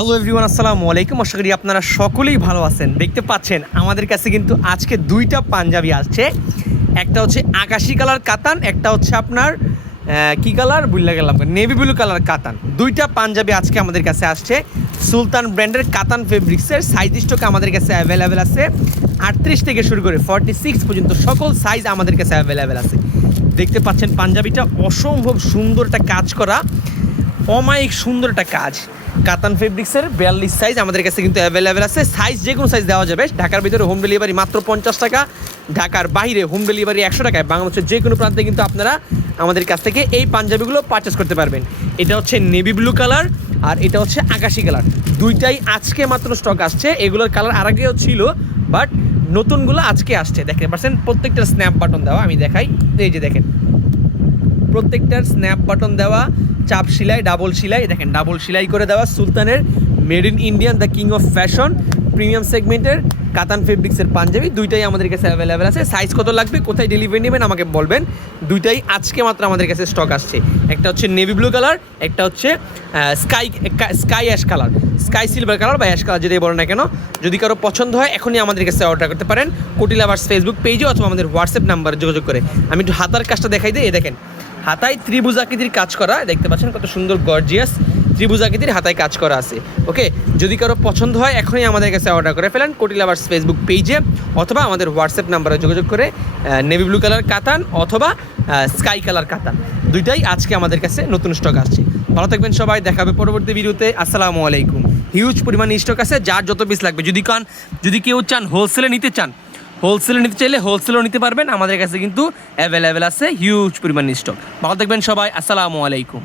Hello everyone, আসসালামু আলাইকুম। আশা করি আপনারা সকলেই ভালো আছেন। দেখতে পাচ্ছেন আমাদের কাছে কিন্তু আজকে দুইটা পাঞ্জাবি আসছে। একটা হচ্ছে আকাশি কালার কাতান, একটা হচ্ছে আপনার কি কালার ভুলে গেলাম, নেভি ব্লু কালার কাতান। দুইটা পাঞ্জাবি আজকে আমাদের কাছে আসছে সুলতান ব্র্যান্ডের কাতান ফেব্রিক্সের। সাইজ স্টক আমাদের কাছে অ্যাভেলেবেল আছে 38 থেকে শুরু করে 46 পর্যন্ত সকল সাইজ আমাদের কাছে অ্যাভেলেবেল আছে। দেখতে পাচ্ছেন পাঞ্জাবিটা অসম্ভব সুন্দর একটা কাজ করা, অমায়িক সুন্দর একটা কাজ। কাতান ফেব্রিক্সের 42 সাইজ আমাদের কাছে কিন্তু অ্যাভেলেবেল আছে। সাইজ যে কোনো সাইজ দেওয়া যাবে। ঢাকার ভিতরে হোম ডেলিভারি মাত্র 50 টাকা, ঢাকার বাইরে হোম ডেলিভারি 100 টাকায়। বাংলাদেশের যে কোনো প্রান্তে কিন্তু আপনারা আমাদের কাছ থেকে এই পাঞ্জাবিগুলো পারচেস করতে পারবেন। এটা হচ্ছে নেভি ব্লু কালার আর এটা হচ্ছে আকাশি কালার। দুইটাই আজকে মাত্র স্টক আসছে। এগুলোর কালার আর আগেও ছিল, বাট নতুনগুলো আজকে আসছে। দেখতে পাচ্ছেন প্রত্যেকটা স্ন্যাপ বাটন দেওয়া, আমি দেখাই। এই যে দেখেন প্রত্যেকটার স্ন্যাপ বাটন দেওয়া, চাপ সেলাই, ডাবল সেলাই, দেখেন ডাবল সেলাই করে দেওয়া। সুলতানের made in Indian, the king of fashion, premium সেগমেন্টের কাতান ফেব্রিক্সের পাঞ্জাবি দুইটাই আমাদের কাছে অ্যাভেলেবেল আছে। সাইজ কত লাগবে, কোথায় ডেলিভারি নেবেন আমাকে বলবেন। দুইটাই আজকে মাত্র আমাদের কাছে স্টক আসছে। একটা হচ্ছে নেভি ব্লু কালার, একটা হচ্ছে sky ash colour, sky silver colour বা অ্যাশ কালার, যেটাই বলেন না কেন। যদি কারো পছন্দ হয় এখনই আমাদের কাছে অর্ডার করতে পারেন কোটি লাভার্স ফেসবুক পেজে অথবা আমাদের হোয়াটসঅ্যাপ নাম্বারে যোগাযোগ করে। আমি একটু হাতার কাজটা দেখাই দিই। এই দেখেন হাতায় ত্রিভুজ আকৃতির কাজ করা, দেখতে পাচ্ছেন কত সুন্দর গর্জিয়াস ত্রিভুজ আকৃতির হাতায় কাজ করা আছে। ওকে, যদি কারো পছন্দ হয় এখনই আমাদের কাছে অর্ডার করে ফেলেন কোটি লাভার্স ফেসবুক পেজে অথবা আমাদের হোয়াটসঅ্যাপ নাম্বারে যোগাযোগ করে। নেভি ব্লু কালার কাতান অথবা স্কাই কালার কাতান দুইটাই আজকে আমাদের কাছে নতুন স্টক আসছে। ভালো থাকবেন সবাই, দেখা হবে পরবর্তী ভিডিওতে। আসসালামু আলাইকুম। হিউজ পরিমাণ স্টক আছে, যার যত পিস লাগবে। যদি কেউ চান হোলসেলে নিতে চাইলে হোলসেলও নিতে পারবেন। আমাদের কাছে কিন্তু অ্যাভেলেবেল আছে হিউজ পরিমাণ স্টক। ভালো থাকবেন সবাই, আসসালামু আলাইকুম।